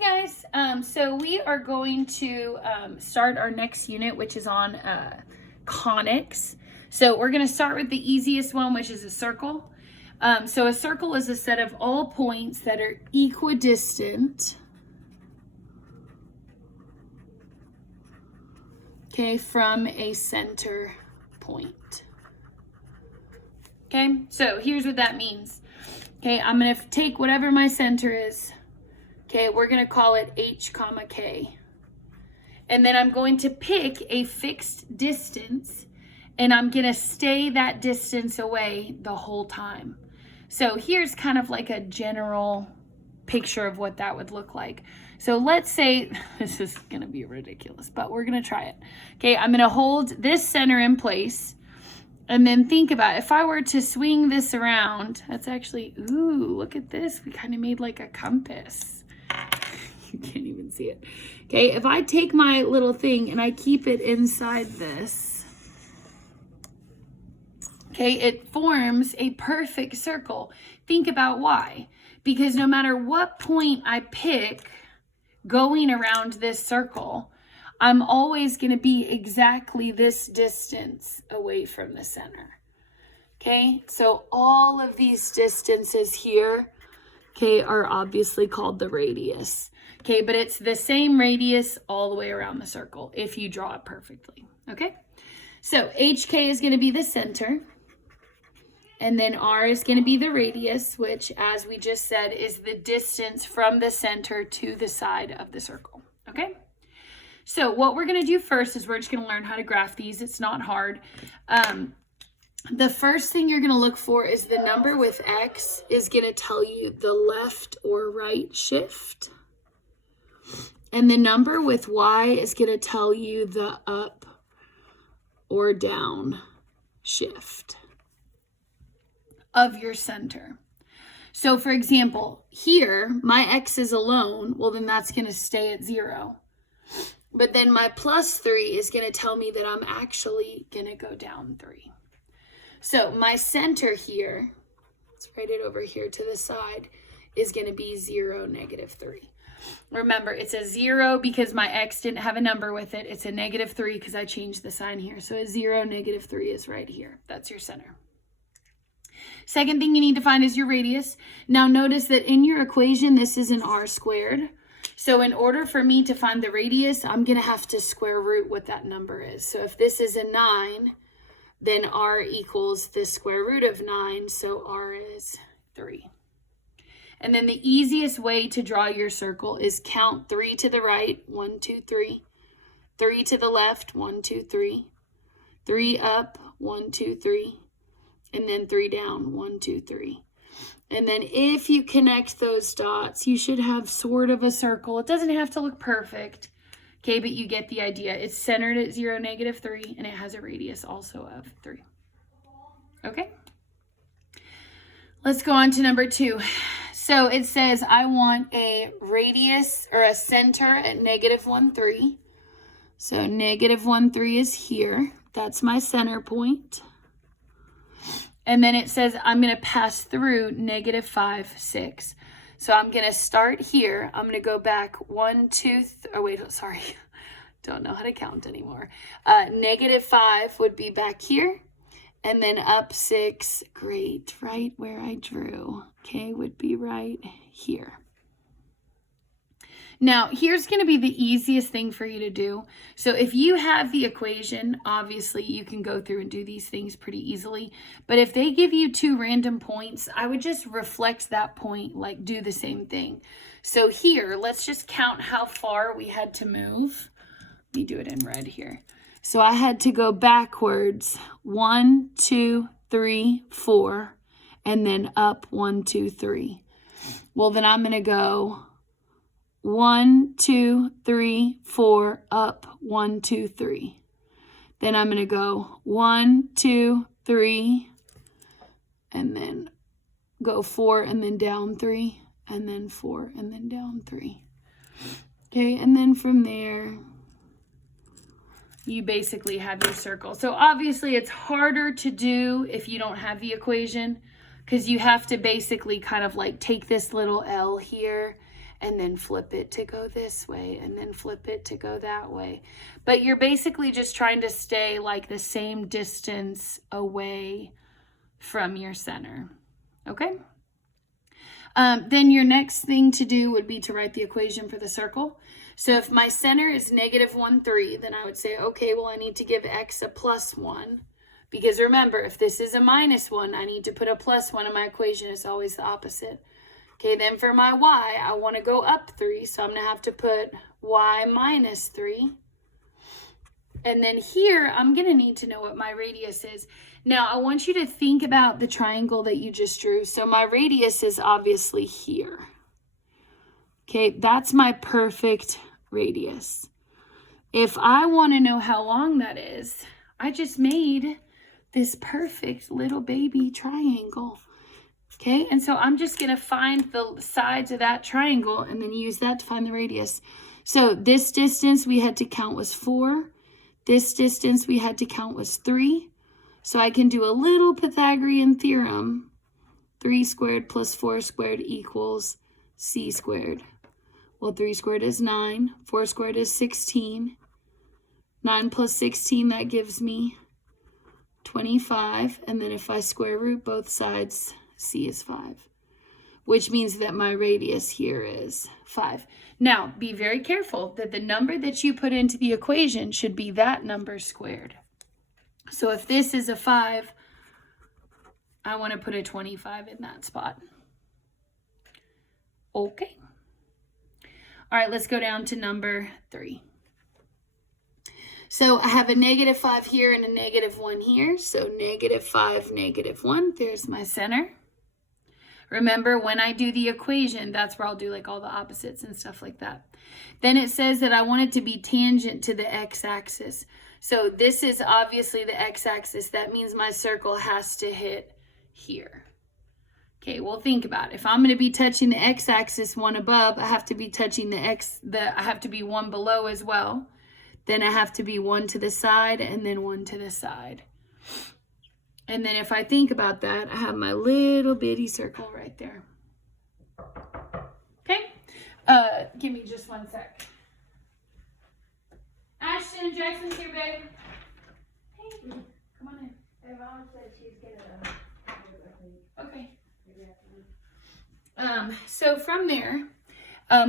Hey guys, so we are going to start our next unit, which is on conics. So we're going to start with the easiest one, which is a circle. So a circle is a set of all points that are equidistant, okay, from a center point. Okay, so here's what that means. Okay, I'm going to take whatever my center is. Okay, we're going to call it H comma K. And then I'm going to pick a fixed distance and I'm going to stay that distance away the whole time. So here's kind of like a general picture of what that would look like. So let's say, this is going to be ridiculous, but we're going to try it. Okay, I'm going to hold this center in place. And then think about it. If I were to swing this around, that's actually, ooh, look at this. We kind of made like a compass. You can't even see it. Okay, if I take my little thing and I keep it inside this, okay, it forms a perfect circle. Think about why. Because no matter what point I pick going around this circle, I'm always going to be exactly this distance away from the center. Okay, so all of these distances here, okay, are obviously called the radius. Okay, but it's the same radius all the way around the circle if you draw it perfectly. Okay, so HK is going to be the center. And then R is going to be the radius, which, as we just said, is the distance from the center to the side of the circle. Okay, so what we're going to do first is we're just going to learn how to graph these. It's not hard. The first thing you're going to look for is the number with X is going to tell you the left or right shift. And the number with Y is going to tell you the up or down shift of your center. So for example, here, my X is alone. Well, then that's going to stay at 0. But then my +3 is going to tell me that I'm actually going to go down 3. So my center here, let's write it over here to the side, is going to be 0, -3. Remember, it's a 0 because my X didn't have a number with it. It's a -3 because I changed the sign here. So a 0, -3 is right here. That's your center. Second thing you need to find is your radius. Now notice that in your equation, this is an r squared. So in order for me to find the radius, I'm going to have to square root what that number is. So if this is a 9, then r equals the square root of 9. So r is 3. And then the easiest way to draw your circle is count 3 to the right, 1, 2, 3. 3 to the left, 1, 2, 3. 3 up, 1, 2, 3. And then 3 down, 1, 2, 3. And then if you connect those dots, you should have sort of a circle. It doesn't have to look perfect, okay, but you get the idea. It's centered at 0, -3, and it has a radius also of 3. Okay? Let's go on to number 2. So it says I want a radius or a center at -1, 3. So -1, 3 is here. That's my center point. And then it says I'm going to pass through -5, 6. So I'm going to start here. I'm going to go back 1, 2, sorry. Don't know how to count anymore. -5 would be back here. And then up 6, great, right where I drew, okay, would be right here. Now, here's going to be the easiest thing for you to do. So if you have the equation, obviously you can go through and do these things pretty easily. But if they give you 2 random points, I would just reflect that point, like do the same thing. So here, let's just count how far we had to move. Let me do it in red here. So I had to go backwards 1, 2, 3, 4, and then up 1, 2, 3. Well, then I'm going to go 1, 2, 3, 4, up 1, 2, 3. Then I'm going to go 1, 2, 3, and then go 4 and then down 3, and then 4 and then down 3. Okay, and then from there, you basically have your circle. So obviously it's harder to do if you don't have the equation because you have to basically kind of like take this little L here and then flip it to go this way, and then flip it to go that way. But you're basically just trying to stay like the same distance away from your center, okay? Then your next thing to do would be to write the equation for the circle. So if my center is -1, 3, then I would say, okay, well, I need to give x a +1. Because remember, if this is a -1, I need to put a +1 in my equation. It's always the opposite. Okay, then for my y, I want to go up 3, so I'm going to have to put y -3. And then here, I'm going to need to know what my radius is. Now, I want you to think about the triangle that you just drew. So my radius is obviously here. Okay, that's my perfect radius. If I want to know how long that is, I just made this perfect little baby triangle. Okay, and so I'm just going to find the sides of that triangle and then use that to find the radius. So this distance we had to count was 4. This distance we had to count was 3. So I can do a little Pythagorean theorem. 3 squared plus 4 squared equals c squared. Well, 3 squared is 9. 4 squared is 16. 9 plus 16, that gives me 25. And then if I square root both sides, c is 5. Which means that my radius here is 5. Now, be very careful that the number that you put into the equation should be that number squared. So if this is a 5, I want to put a 25 in that spot. Okay. All right, let's go down to number 3. So I have a -5 here and a -1 here. So -5, -1, there's my center. Remember, when I do the equation, that's where I'll do like all the opposites and stuff like that. Then it says that I want it to be tangent to the x-axis. So this is obviously the x-axis. That means my circle has to hit here. Okay, well, think about it. If I'm going to be touching the x-axis, one above, I have to be touching I have to be one below as well. Then I have to be one to the side and then one to the side. And then if I think about that, I have my little bitty circle right there. Okay? Give me just one sec. Ashton, Jackson's here, babe. Hey, come on in. And Mom said she's gonna Okay. So from there,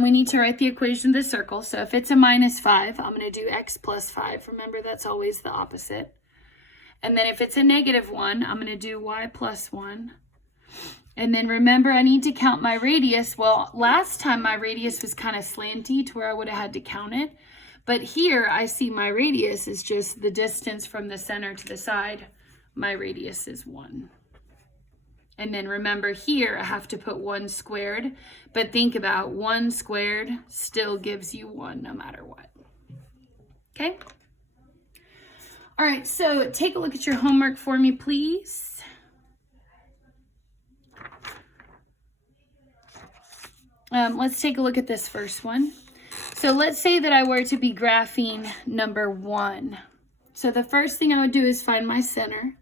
we need to write the equation of the circle. So if it's a -5, I'm going to do x plus 5. Remember, that's always the opposite. And then if it's a -1, I'm going to do y plus 1. And then remember, I need to count my radius. Well, last time my radius was kind of slanty to where I would have had to count it. But here I see my radius is just the distance from the center to the side. My radius is 1. And then remember here, I have to put 1 squared. But think about 1 squared still gives you 1 no matter what. Okay? All right, so take a look at your homework for me, please. Let's take a look at this first one. So let's say that I were to be graphing number 1. So the first thing I would do is find my center.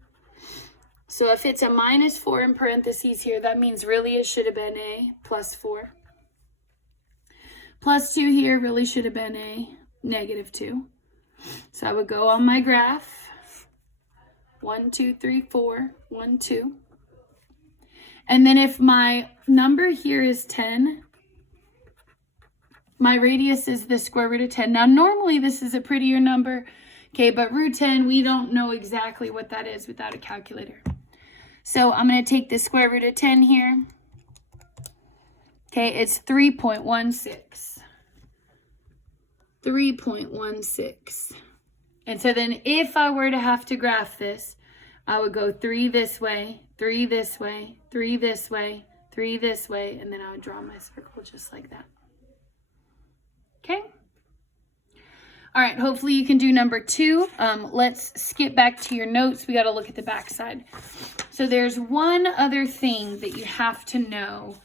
So if it's a -4 in parentheses here, that means really it should have been a +4. +2 here really should have been a -2. So I would go on my graph. 1, 2, 3, 4, 1, 2. And then if my number here is 10, my radius is the square root of 10. Now, normally this is a prettier number, okay, but root 10, we don't know exactly what that is without a calculator. So I'm going to take the square root of 10 here. Okay, it's 3.16. 3.16. And so then if I were to have to graph this, I would go 3 this way, 3 this way, 3 this way, 3 this way, and then I would draw my circle just like that. Okay? All right, hopefully you can do number 2. Let's skip back to your notes. We got to look at the back side. So there's one other thing that you have to know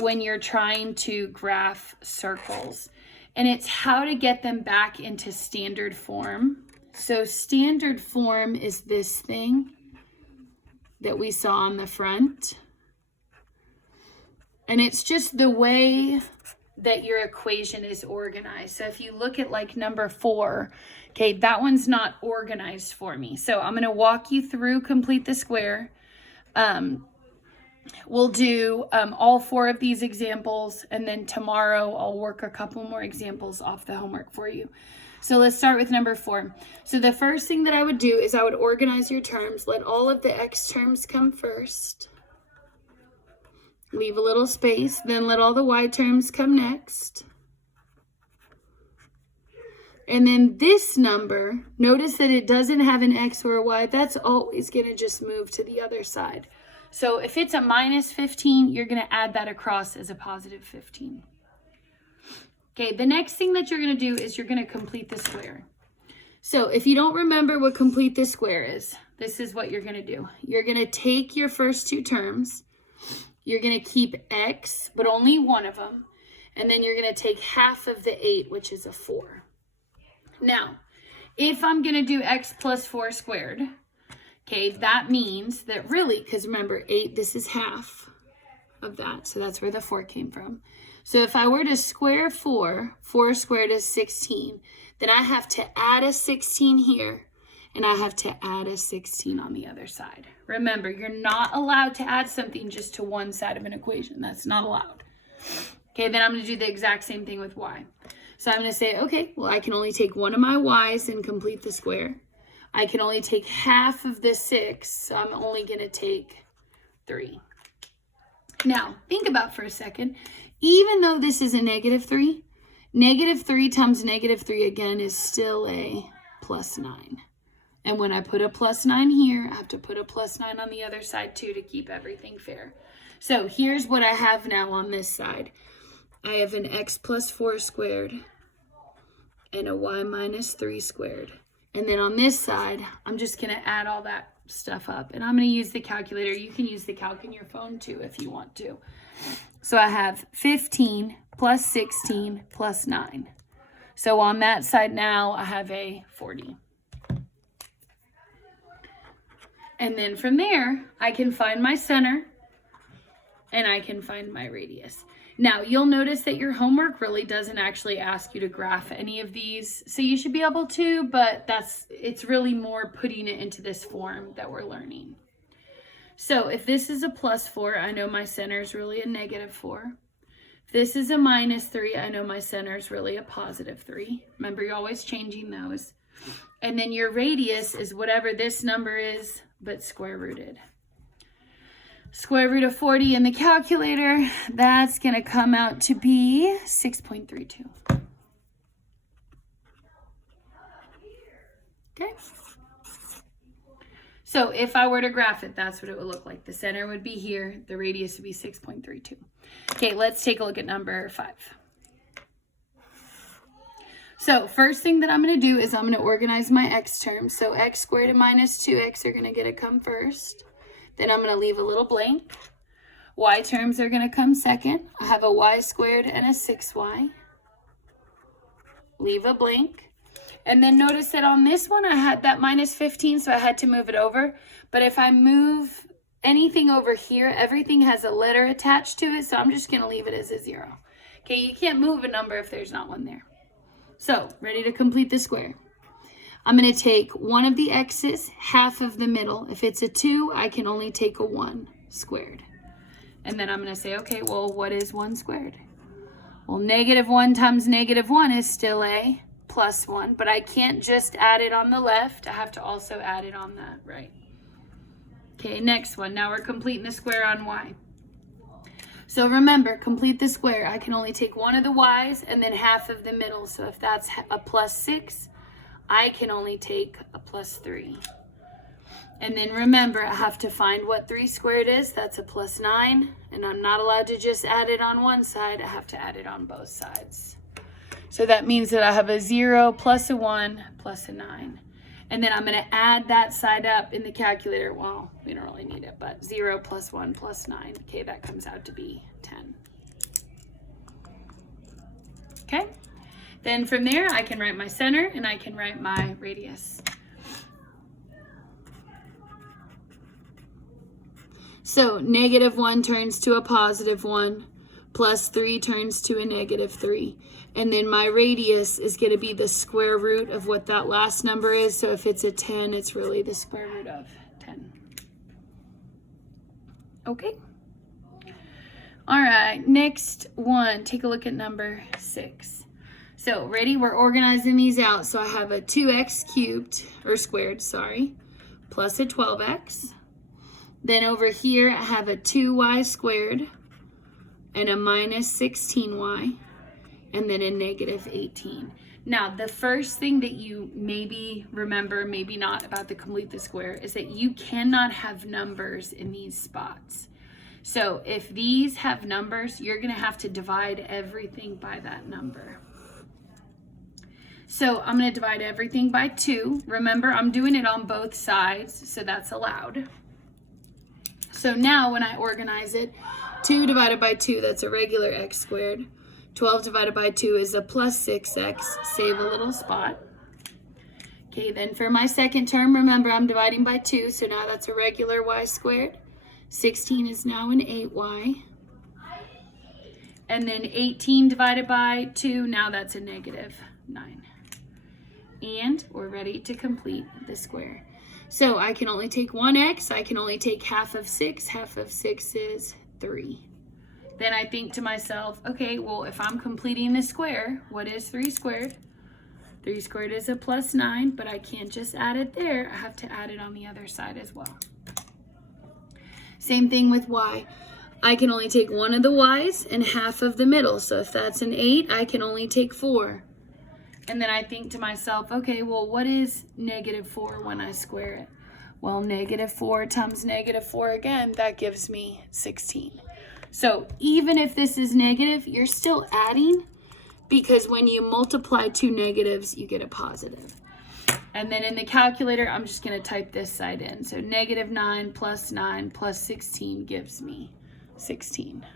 when you're trying to graph circles. And it's how to get them back into standard form. So standard form is this thing that we saw on the front. And it's just the way that your equation is organized. So if you look at like number 4, okay, that one's not organized for me. So I'm going to walk you through complete the square. We'll do all 4 of these examples, and then tomorrow I'll work a couple more examples off the homework for you. So let's start with number 4. So the first thing that I would do is I would organize your terms. Let all of the x terms come first. Leave a little space, then let all the y terms come next. And then this number, notice that it doesn't have an x or a y. That's always going to just move to the other side. So if it's a minus 15, you're going to add that across as a positive 15. Okay, the next thing that you're going to do is you're going to complete the square. So if you don't remember what complete the square is, this is what you're going to do. You're going to take your first 2 terms. You're going to keep x, but only one of them. And then you're going to take half of the 8, which is a 4. Now, if I'm going to do x plus 4 squared, okay, that means that really, because remember, 8, this is half of that. So that's where the 4 came from. So if I were to square 4, 4 squared is 16. Then I have to add a 16 here, and I have to add a 16 on the other side. Remember, you're not allowed to add something just to one side of an equation. That's not allowed. Okay, then I'm going to do the exact same thing with y. So I'm going to say, okay, well, I can only take one of my y's and complete the square. I can only take half of the 6, so I'm only going to take 3. Now, think about for a second. Even though this is a negative 3 times negative 3 again is still a plus 9. And when I put a plus 9 here, I have to put a plus 9 on the other side too to keep everything fair. So here's what I have now on this side. I have an x plus 4 squared and a y minus 3 squared. And then on this side, I'm just going to add all that stuff up. And I'm going to use the calculator. You can use the calc in your phone too if you want to. So I have 15 plus 16 plus 9. So on that side now, I have a 40. And then from there, I can find my center and I can find my radius. Now, you'll notice that your homework really doesn't actually ask you to graph any of these. So you should be able to, but it's really more putting it into this form that we're learning. So if this is a plus 4, I know my center is really a negative 4. If this is a minus 3, I know my center is really a positive 3. Remember, you're always changing those. And then your radius is whatever this number is, but square rooted. Square root of 40 in the calculator, that's going to come out to be 6.32. Okay. So if I were to graph it, that's what it would look like. The center would be here. The radius would be 6.32. Okay, let's take a look at number 5. So first thing that I'm going to do is I'm going to organize my x terms. So x squared and minus 2x are going to come first. Then I'm going to leave a little blank. Y terms are going to come second. I have a y squared and a 6y. Leave a blank. And then notice that on this one, I had that minus 15, so I had to move it over. But if I move anything over here, everything has a letter attached to it, so I'm just going to leave it as a 0. Okay, you can't move a number if there's not one there. So, ready to complete the square. I'm going to take one of the x's, half of the middle. If it's a 2, I can only take a 1 squared. And then I'm going to say, okay, well, what is 1 squared? Well, negative 1 times negative 1 is still a plus 1, but I can't just add it on the left. I have to also add it on the right. Okay, next one. Now we're completing the square on y. So remember, complete the square. I can only take one of the y's and then half of the middle. So if that's a plus 6, I can only take a plus 3. And then remember, I have to find what 3 squared is. That's a plus 9. And I'm not allowed to just add it on one side. I have to add it on both sides. So that means that I have a 0 plus a 1 plus a 9. And then I'm going to add that side up in the calculator. Well, we don't really need it, but 0 plus 1 plus 9. Okay, that comes out to be 10. Okay, then from there, I can write my center and I can write my radius. So negative 1 turns to a positive 1. plus 3 turns to a negative 3. And then my radius is going to be the square root of what that last number is. So if it's a 10, it's really the square root of 10. Okay. All right, next one, take a look at number 6. So ready, we're organizing these out. So I have a 2x cubed, or squared, sorry, plus a 12x. Then over here, I have a 2y squared and a minus 16y, and then a negative 18. Now, the first thing that you maybe remember, maybe not, about the complete the square is that you cannot have numbers in these spots. So if these have numbers, you're going to have to divide everything by that number. So I'm going to divide everything by 2. Remember, I'm doing it on both sides, so that's allowed. So now when I organize it, 2 divided by 2, that's a regular x squared. 12 divided by 2 is a plus 6x. Save a little spot. Okay, then for my second term, remember I'm dividing by 2, so now that's a regular y squared. 16 is now an 8y. And then 18 divided by 2, now that's a negative 9. And we're ready to complete the square. So I can only take one x, I can only take half of 6. Half of 6 is 3. Then I think to myself, okay, well, if I'm completing the square, what is 3 squared? 3 squared is a plus 9, but I can't just add it there. I have to add it on the other side as well. Same thing with y. I can only take one of the y's and half of the middle. So if that's an 8, I can only take 4. And then I think to myself, okay, well, what is negative 4 when I square it? Well, negative 4 times negative 4 again, that gives me 16. So even if this is negative, you're still adding, because when you multiply two negatives, you get a positive. And then in the calculator, I'm just going to type this side in. So negative 9 plus 16 gives me 16.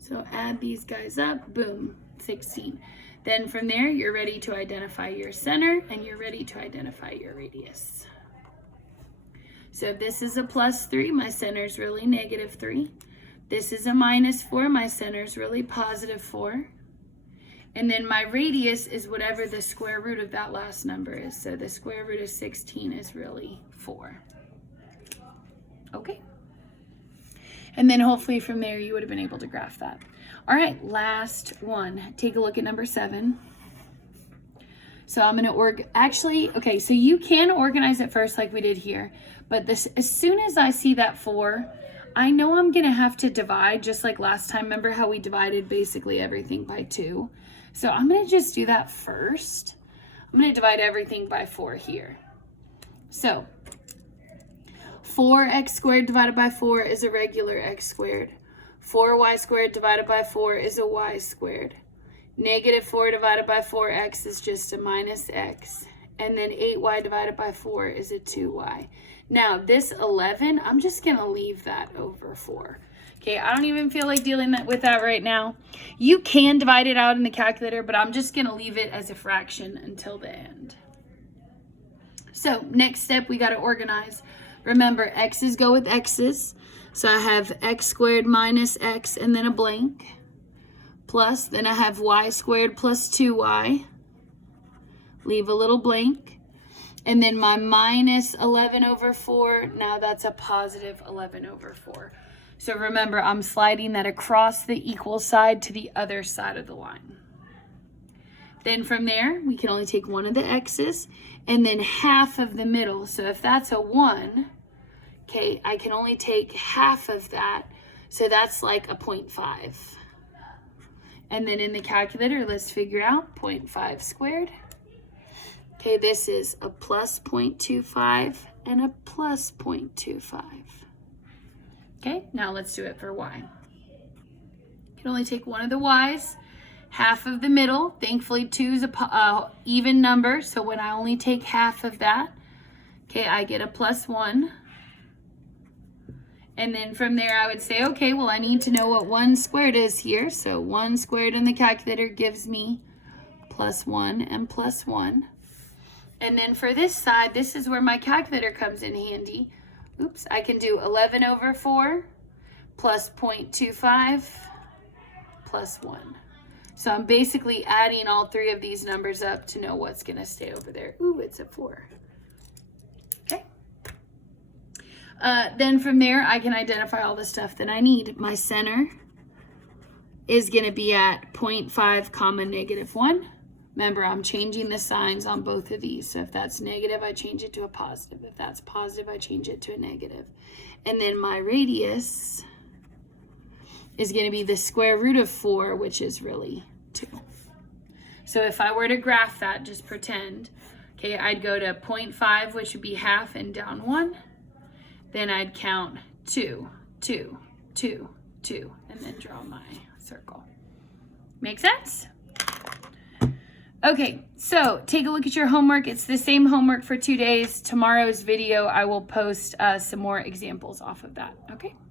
So add these guys up, boom, 16. Then from there, you're ready to identify your center and you're ready to identify your radius. So if this is a plus 3, my center is really negative 3. This is a minus 4, my center is really positive 4. And then my radius is whatever the square root of that last number is. So the square root of 16 is really 4. Okay. And then hopefully from there you would have been able to graph that. All right, last one. Take a look at number 7. So I'm going to okay, so you can organize it first like we did here. But as soon as I see that 4, I know I'm going to have to divide just like last time. Remember how we divided basically everything by 2? So I'm going to just do that first. I'm going to divide everything by 4 here. So 4x squared divided by 4 is a regular x squared. 4y squared divided by 4 is a y squared. Negative 4 divided by 4x is just a minus x. And then 8y divided by 4 is a 2y. Now this 11, I'm just going to leave that over 4. Okay, I don't even feel like dealing with that right now. You can divide it out in the calculator, but I'm just going to leave it as a fraction until the end. So next step, we got to organize. Remember, x's go with x's. So I have x squared minus x and then a blank. Plus, then I have y squared plus 2y. Leave a little blank. And then my minus 11 over 4, now that's a positive 11 over 4. So remember, I'm sliding that across the equal side to the other side of the line. Then from there, we can only take one of the x's and then half of the middle. So if that's a 1, okay, I can only take half of that. So that's like a 0.5. And then in the calculator, let's figure out 0.5 squared. Okay, this is a plus 0.25 and a plus 0.25. Okay, now let's do it for y. You can only take one of the y's, half of the middle. Thankfully, 2 is a even number, so when I only take half of that, okay, I get a plus 1. And then from there, I would say, okay, well, I need to know what 1 squared is here. So 1 squared in the calculator gives me plus 1 and plus 1. And then for this side, this is where my calculator comes in handy. Oops, I can do 11 over 4 plus 0.25 plus 1. So I'm basically adding all three of these numbers up to know what's going to stay over there. Ooh, it's a 4. Okay. Then from there, I can identify all the stuff that I need. My center is going to be at 0.5 comma negative 1. Remember, I'm changing the signs on both of these. So if that's negative, I change it to a positive. If that's positive, I change it to a negative. And then my radius is going to be the square root of 4, which is really 2. So if I were to graph that, just pretend, okay, I'd go to 0.5, which would be half, and down 1. Then I'd count 2, 2, 2, 2, and then draw my circle. Make sense? Okay, so take a look at your homework. It's the same homework for 2 days. Tomorrow's video, I will post some more examples off of that, okay?